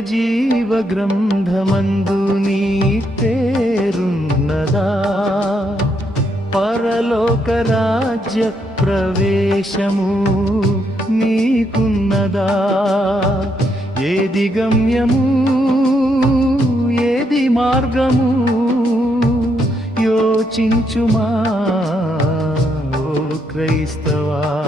జీవ గ్రంథమందు నీ పేరున్నదా? పరలోక రాజ్య ప్రవేశము నీకున్నదా? ఏది గమ్యము ఏది మార్గము? యోచించుమా ఓ క్రైస్తవా?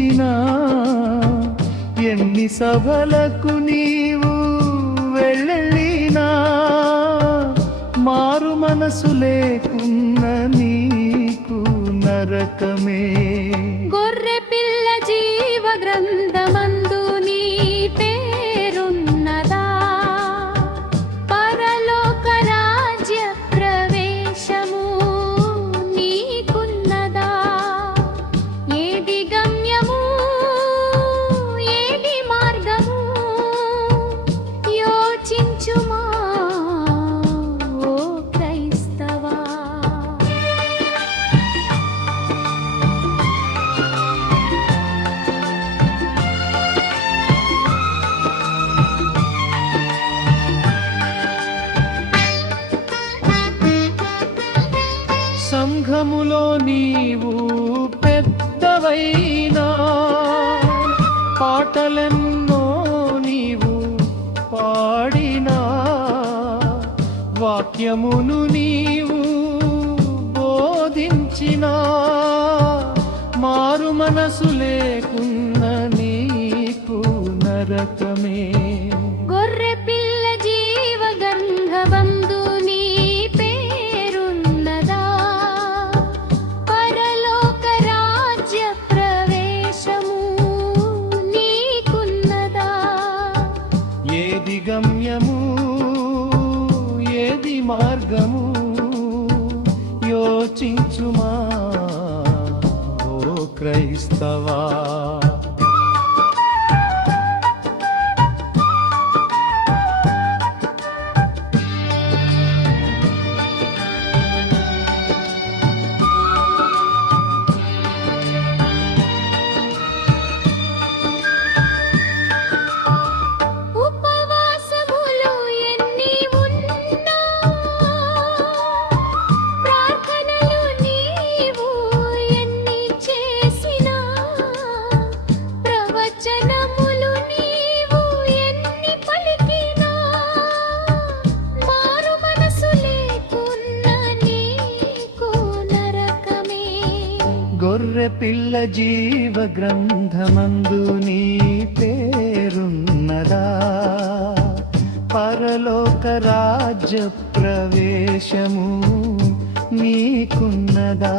ఇచ్చినా ఎన్ని సభలకు నీవు వెళ్ళినా మారు మనసు లేకున్న నీకు నరకమే. సంఘములో నీవు పెద్దవైనా పాటలెన్నో నీవు పాడినా వాక్యమును నీవు బోధించినా మారు మనసు లేకున్న నీకు నరకమే. గొర్రె పిల్ల జీవ గంధవం ఏది గమ్యము ఏది మార్గము? యోచించుమా ఓ క్రైస్తవా? పిల్ల జీవ గ్రంథమందు నీ పేరున్నదా? పరలోక రాజ్య ప్రవేశము నీకున్నదా?